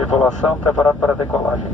tripulação, preparado para a decolagem.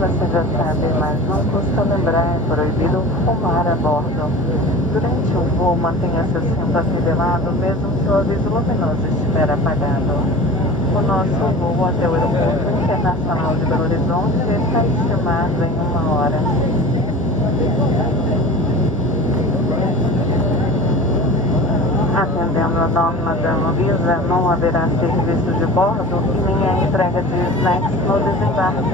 Você já sabe, mas não custa lembrar, é proibido fumar a bordo. Durante o voo, mantenha seu cinto afivelado, mesmo que o aviso luminoso estiver apagado. O nosso voo até o Aeroporto Internacional de Belo Horizonte está estimado em 1 hora. Atendendo a norma da Anvisa, não haverá serviço de bordo e nem a entrega de snacks no desembarque.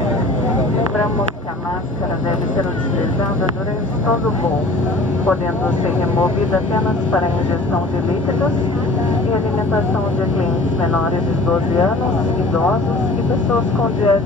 Lembramos que a máscara deve ser utilizada durante todo o voo, podendo ser removida apenas para ingestão de líquidos e alimentação de clientes menores de 12 anos, idosos e pessoas com diabetes.